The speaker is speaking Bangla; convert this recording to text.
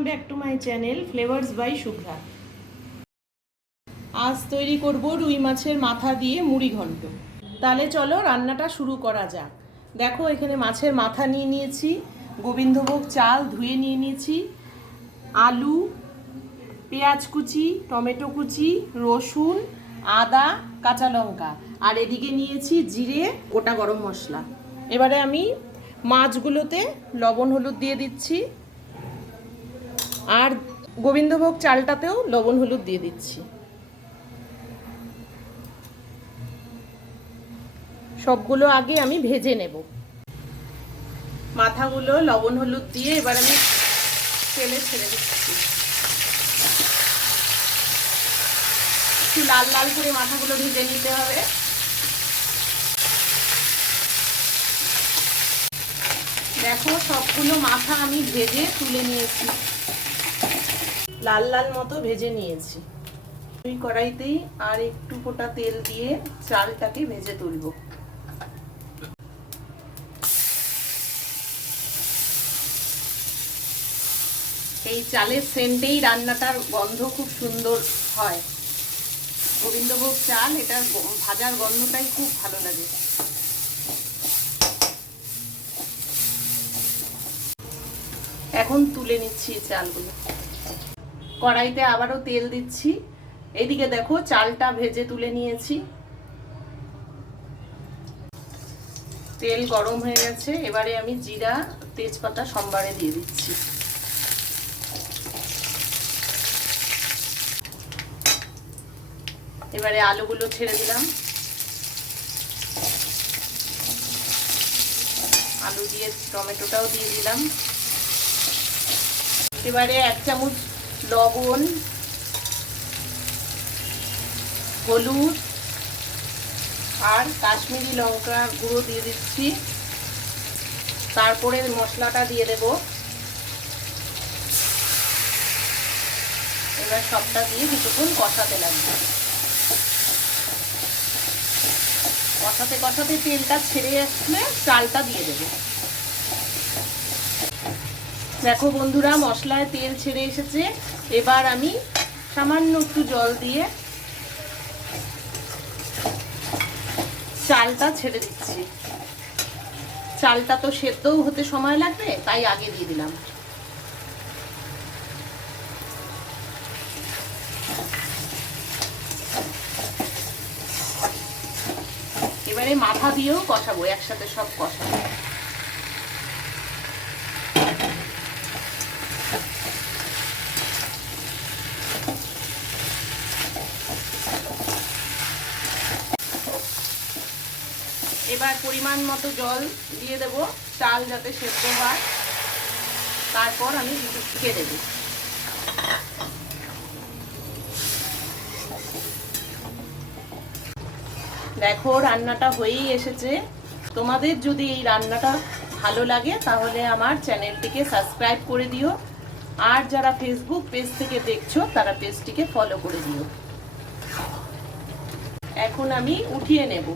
Welcome back to my channel flavours by Shubhra. আজ তৈরি করব রুই মাছের মাথা দিয়ে মুড়ি ঘন্ট। তাহলে চলো রান্নাটা শুরু করা যাক। দেখো এখানে মাছের মাথা নিয়ে নিয়েছি, গোবিন্দভোগ চাল ধুয়ে নিয়ে নিয়েছি, আলু, পেঁয়াজ কুচি, টমেটো কুচি, রসুন, আদা, কাঁচা লঙ্কা, আর এদিকে নিয়েছি জিরে, গোটা গরম মশলা। এবারে আমি মাছগুলোতে লবণ হলুদ দিয়ে দিচ্ছি, আর গোবিন্দভোগ চালটাতেও লবণ হলুদ দিয়ে দিচ্ছি। সবগুলো আগে আমি ভেজে নেব। মাথাগুলো লবণ হলুদ দিয়ে এবার আমি তেলে ছেড়ে দিচ্ছি। একটু লাল লাল করে মাথাগুলো ভেজে নিতে হবে। দেখো সবগুলো মাথা আমি ভেজে তুলে নিয়েছি, লাল লাল মতো ভেজে নিয়েছি। ওই কড়াইতেই আর একটু ফোঁটা তেল দিয়ে চালটাকে ভেজে তুলব। এই চালের সেন্টেই রান্নাটার গন্ধ খুব সুন্দর হয়। গোবিন্দভোগ চাল, এটার ভাজার গন্ধটাই খুব ভালো লাগে। এখন তুলে নিচ্ছি চালগুলো। কড়াইতে আবারও তেল দিচ্ছি। এদিকে দেখো চালটা ভেজে তুলে নিয়েছি। তেল গরম হয়ে গেছে, এবারে আমি জিরা, তেজপাতা সম্বারে দিয়ে দিচ্ছি। এবারে আলুগুলো ছেড়ে দিলাম। আলু দিয়ে টমেটোটাও দিয়ে দিলাম। এবারে 1 চামচ লবণ, হলুদ আর কাশ্মীরি লঙ্কা গুঁড়ো দিয়ে দিচ্ছি। তারপরে মশলাটা দিয়ে দেব। এবার সবটা দিয়ে কিছুক্ষণ কষাতে লাগবে। কষাতে কষাতে তেলটা ছেড়ে আসলে চালটা দিয়ে দেব। দেখো বন্ধুরা, মশলায় তেল ছেড়ে এসেছে। এবার আমি সামান্য একটু জল দিয়ে চালটা ছেড়ে দিচ্ছি। চালটা তো সেদ্ধও হতে সময় লাগবে, তাই আগে দিয়ে দিলাম। এবারে মাথা দিয়েও কষাবো, একসাথে সব কষাবো। এবার পরিমাণ মতো জল দিয়ে দেব, চাল যাতে সেদ্ধ হয়। তারপর আমি ঢেকে দেব। দেখো রান্নাটা হয়েই এসেছে। তোমাদের যদি এই রান্নাটা ভালো লাগে তাহলে আমার চ্যানেলটিকে সাবস্ক্রাইব করে দিও, আর যারা ফেসবুক পেজ থেকে দেখছো তারা পেজটিকে ফলো করে দিও। এখন আমি উঠিয়ে নেব।